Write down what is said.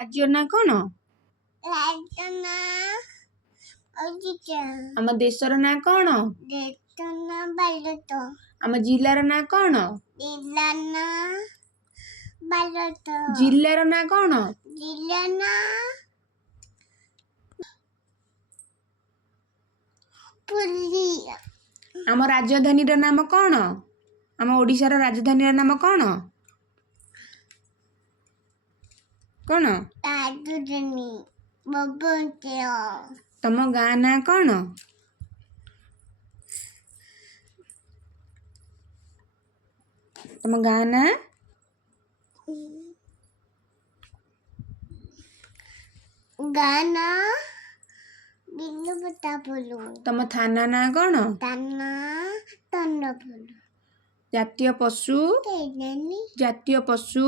राज्य ना कौन आम देशर ना कौन आम जिलार ना कौन जिलार ना कौन आम राजधानी नाम कौन आम ओडिशार राजधानी नाम कौन कौन तम गाँ ना कौन तम गाँ ना गाना तम थाना ना कौन ताना जातीय पशु